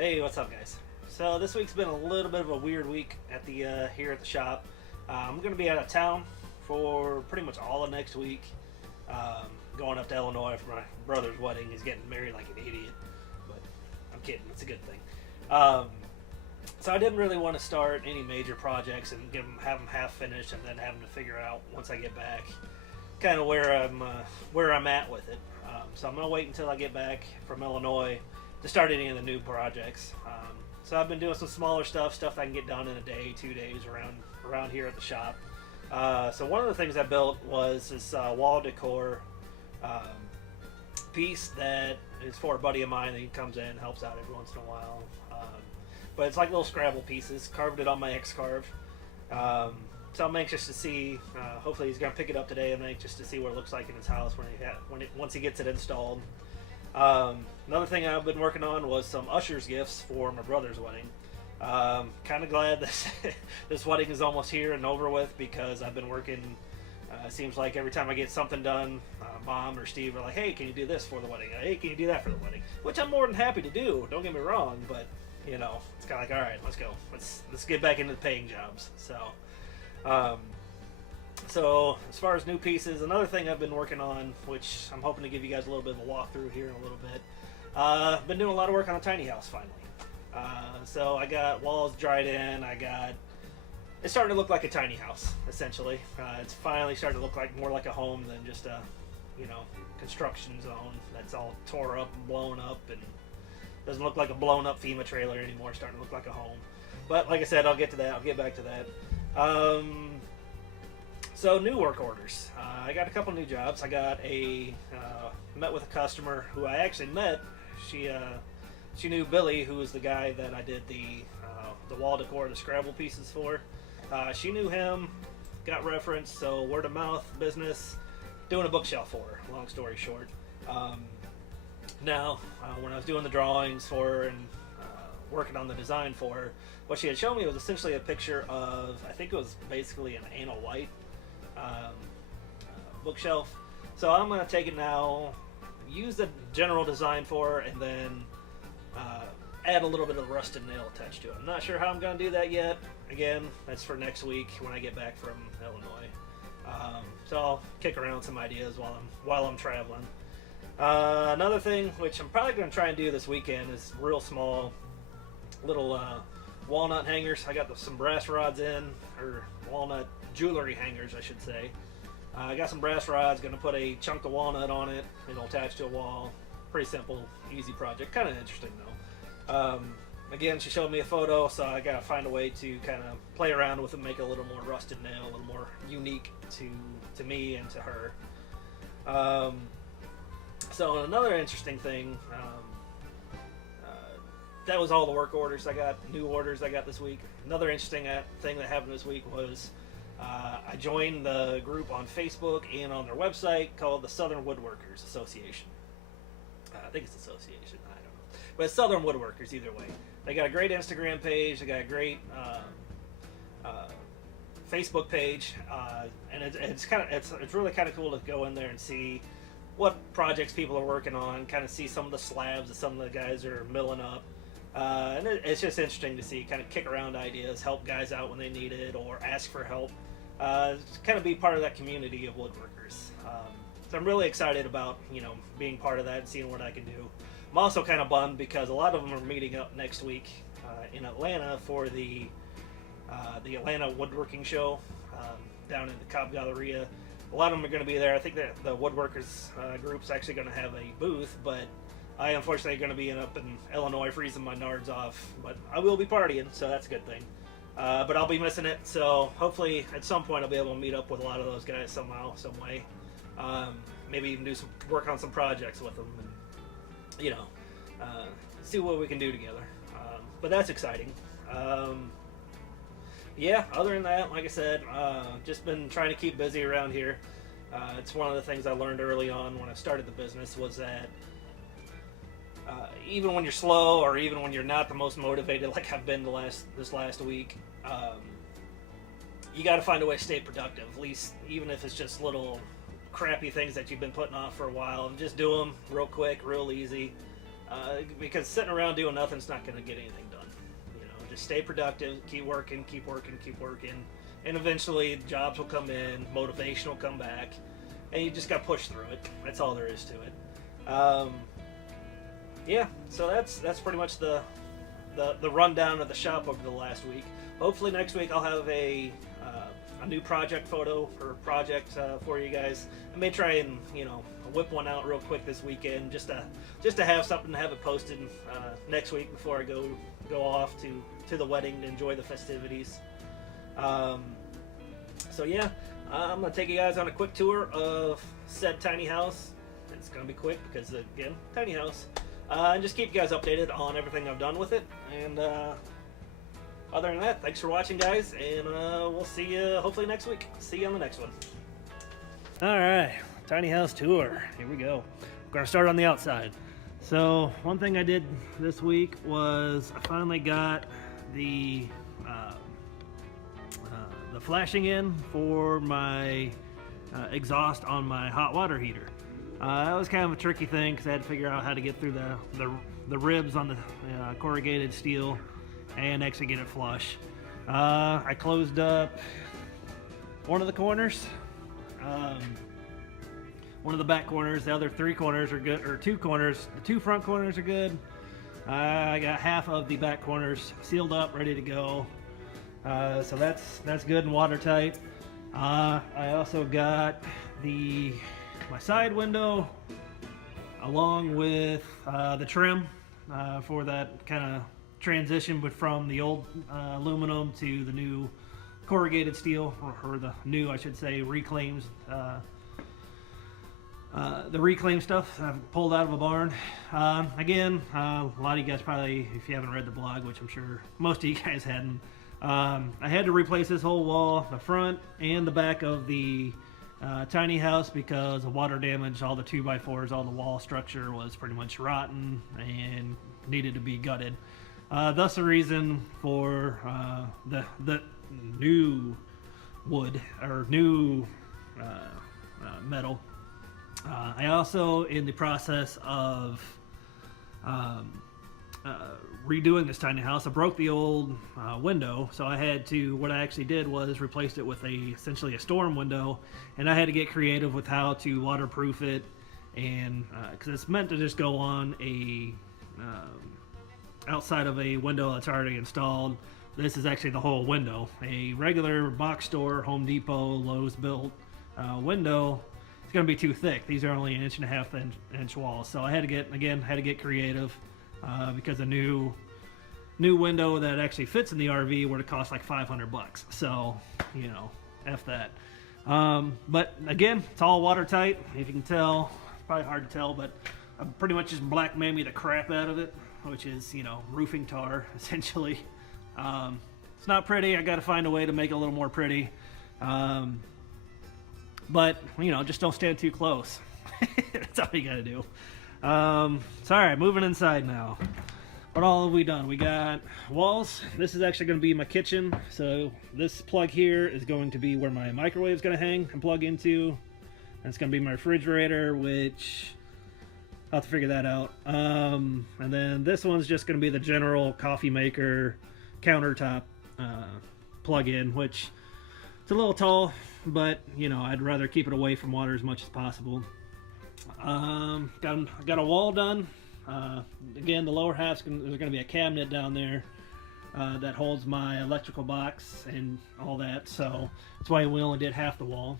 Hey, what's up, guys? So this week's been a little bit of a weird week at the here at the shop. I'm going to be out of town for pretty much all of next week. Going up to Illinois for my brother's wedding. He's getting married like an idiot, but I'm kidding. It's a good thing. So I didn't really want to start any major projects and have them half finished, and then having to figure out once I get back, kind of where I'm at with it. So I'm going to wait until I get back from Illinois to start any of the new projects. So I've been doing some smaller stuff that I can get done in a day, 2 days around here at the shop. So one of the things I built was this wall decor piece that is for a buddy of mine. He comes in and helps out every once in a while. But it's like little Scrabble pieces. Carved it on my X-Carve. So I'm anxious to see. Hopefully he's gonna pick it up today. I'm anxious to see what it looks like in his house once he gets it installed. Another thing I've been working on was some usher's gifts for my brother's wedding. Kind of glad this wedding is almost here and over with, because I've been working. It seems like every time I get something done, Mom or Steve are like, "Hey, can you do this for the wedding? Hey, can you do that for the wedding?" Which I'm more than happy to do. Don't get me wrong, but it's kind of like, all right, let's go. Let's get back into the paying jobs. So as far as new pieces, another thing I've been working on, which I'm hoping to give you guys a little bit of a walkthrough here in a little bit. Been doing a lot of work on a tiny house finally. So I got walls dried in. It's starting to look like a tiny house, essentially. It's finally starting to look more like a home than just a, construction zone that's all tore up and blown up, and doesn't look like a blown up FEMA trailer anymore. It's starting to look like a home. But like I said, I'll get to that. I'll get back to that. So new work orders. I got a couple new jobs. I got met with a customer who I actually met. She knew Billy, who was the guy that I did the wall decor, the Scrabble pieces for. She knew him, got reference, so word of mouth business, doing a bookshelf for her, long story short. Now, when I was doing the drawings for her and working on the design for her, what she had shown me was essentially a picture of, I think it was basically an Anna White bookshelf. So I'm going to take it now, use the general design for her, and then add a little bit of rusted nail attached to it. I'm not sure how I'm going to do that yet. Again, that's for next week when I get back from Illinois. So I'll kick around some ideas while I'm traveling. Another thing, which I'm probably going to try and do this weekend, is real small little walnut hangers. I got some brass rods or walnut jewelry hangers, I should say. I got some brass rods, going to put a chunk of walnut on it. It'll attach to a wall. Pretty simple, easy project. Kind of interesting though. Again, she showed me a photo, so I got to find a way to kind of play around with it, make it a little more rusted nail, a little more unique to me and to her. So another interesting thing, that was all the work orders I got, new orders I got this week. Another interesting thing that happened this week was I joined the group on Facebook and on their website called the Southern Woodworkers Association. I think it's association, I don't know. But it's Southern Woodworkers either way. They got a great Instagram page, they got a great Facebook page, and it's really kind of cool to go in there and see what projects people are working on, kind of see some of the slabs that some of the guys are milling up. And it's just interesting to see, kind of kick around ideas, help guys out when they need it, or ask for help. Kind of be part of that community of woodworkers. So I'm really excited about being part of that and seeing what I can do. I'm also kind of bummed because a lot of them are meeting up next week in Atlanta for the Atlanta Woodworking Show down in the Cobb Galleria. A lot of them are going to be there. I think that the Woodworkers group's actually going to have a booth, but I unfortunately going to be up in Illinois freezing my nards off. But I will be partying, so that's a good thing. But I'll be missing it, so hopefully at some point I'll be able to meet up with a lot of those guys somehow, some way. Maybe even do some work on some projects with them, and see what we can do together. But that's exciting. Yeah, other than that, like I said, just been trying to keep busy around here. It's one of the things I learned early on when I started the business was that even when you're slow, or even when you're not the most motivated, like I've been this last week, you got to find a way to stay productive. At least, even if it's just little crappy things that you've been putting off for a while, and just do them real quick, real easy. because sitting around doing nothing's not going to get anything done. You know, just stay productive, keep working, and eventually jobs will come in, motivation will come back, and you just got to push through it. That's all there is to it. Yeah, so that's pretty much the rundown of the shop over the last week. Hopefully next week I'll have a new project photo or project for you guys. I may try and whip one out real quick this weekend just to have something to have it posted next week before I go off to the wedding to enjoy the festivities. So yeah, I'm gonna take you guys on a quick tour of said tiny house. It's gonna be quick because again, tiny house. And just keep you guys updated on everything I've done with it. And other than that, thanks for watching, guys, and we'll see you hopefully next week. See you on the next one. Alright, tiny house tour. Here we go. We're going to start on the outside. So, one thing I did this week was I finally got the flashing in for my exhaust on my hot water heater. That was kind of a tricky thing because I had to figure out how to get through the ribs on the corrugated steel and actually get it flush. I closed up one of the corners, one of the back corners. The other three corners are good, or two corners. The two front corners are good. I got half of the back corners sealed up, ready to go. So that's good and watertight. I also got my side window along with the trim for that kind of transition, but from the old aluminum to the new corrugated steel, or the new, I should say, reclaims. The reclaim stuff I've pulled out of a barn. Again, a lot of you guys probably, if you haven't read the blog, which I'm sure most of you guys hadn't, I had to replace this whole wall, the front and the back of the tiny house, because of water damage. All the 2x4s, all the wall structure was pretty much rotten and needed to be gutted. Thus the reason for the new wood, or new metal. I also, in the process of redoing this tiny house, I broke the old window, so I had to, what I actually did was replaced it with essentially a storm window, and I had to get creative with how to waterproof it, and because it's meant to just go on a outside of a window that's already installed. This is actually the whole window. A regular box store, Home Depot, Lowe's built window, it's going to be too thick. These are only 1.5 inch walls, so I had to get creative, because a new window that actually fits in the RV would have cost like $500. So, F that. But again, it's all watertight. If you can tell, probably hard to tell, but I pretty much just black mammy the crap out of it, which is, roofing tar, essentially. It's not pretty. I got to find a way to make it a little more pretty. But, just don't stand too close. That's all you got to do. Sorry, moving inside now. What all have we done? We got walls. This is actually going to be my kitchen. So this plug here is going to be where my microwave is going to hang and plug into. That's going to be my refrigerator, which I'll have to figure that out. And then this one's just going to be the general coffee maker countertop plug-in, which it's a little tall, but I'd rather keep it away from water as much as possible. Got a wall done. Again, the lower half's there's going to be a cabinet down there that holds my electrical box and all that, so that's why we only did half the wall.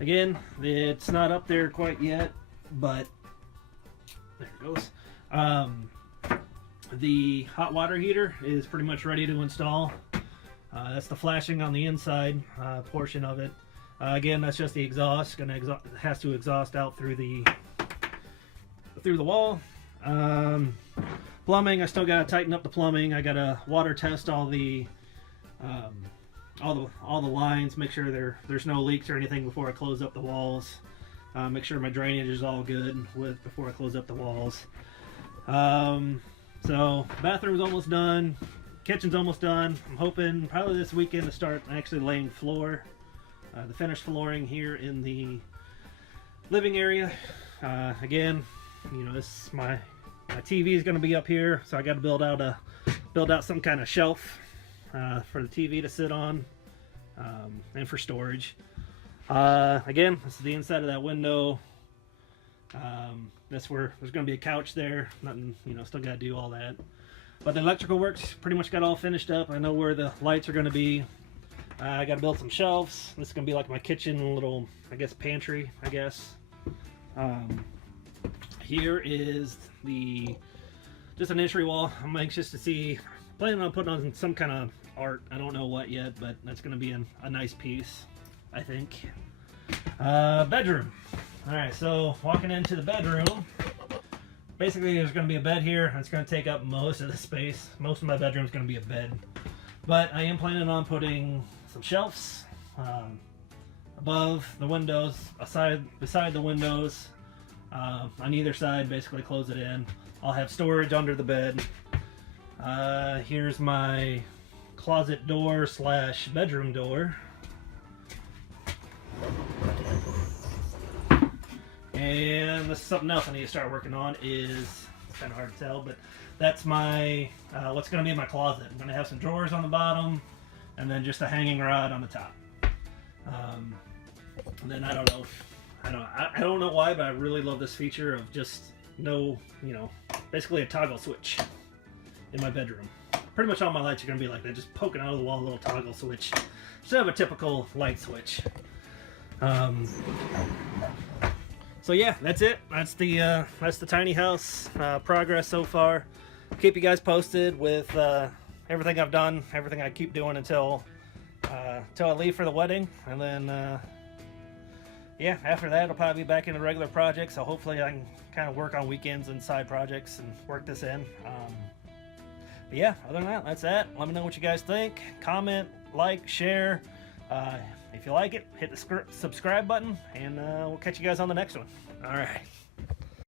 Again, it's not up there quite yet, but there it goes. The hot water heater is pretty much ready to install. That's the flashing on the inside portion of it. Again, that's just the exhaust. Has to exhaust out through the wall. Plumbing, I still gotta tighten up the plumbing. I gotta water test all the lines, make sure there's no leaks or anything before I close up the walls. Make sure my drainage is all good before I close up the walls. So bathroom's almost done. Kitchen's almost done. I'm hoping probably this weekend to start actually laying floor. The finished flooring here in the living area. Again, you know, this my TV is going to be up here, so I got to build out some kind of shelf for the TV to sit on, and for storage. Again, this is the inside of that window. That's where there's going to be a couch there. Nothing, you know, still got to do all that. But the electrical works pretty much got all finished up. I know where the lights are going to be. I got to build some shelves. This is going to be like my kitchen, little, I guess, pantry, I guess. Here is just an entry wall. I'm anxious to see, planning on putting on some kind of art. I don't know what yet, but that's going to be a nice piece, I think. Bedroom. Alright, so walking into the bedroom, basically there's going to be a bed here. It's going to take up most of the space. Most of my bedroom is going to be a bed. But I am planning on putting some shelves above the windows, beside the windows, on either side, basically close it in. I'll have storage under the bed. Here's my closet door slash bedroom door. And this is something else I need to start working on. It's kind of hard to tell, but that's my what's going to be in my closet. I'm going to have some drawers on the bottom, and then just a hanging rod on the top. And then I don't know why, but I really love this feature of just basically a toggle switch in my bedroom. Pretty much all my lights are going to be like that, just poking out of the wall, a little toggle switch. Instead of a typical light switch. So yeah, that's it. That's the tiny house progress so far. Keep you guys posted with everything I've done, everything I keep doing until I leave for the wedding, and then yeah, after that I'll probably be back into regular projects. So hopefully I can kind of work on weekends and side projects and work this in. But yeah, other than that, that's that. Let me know what you guys think. Comment, like, share. If you like it, hit the subscribe button, and we'll catch you guys on the next one. All right.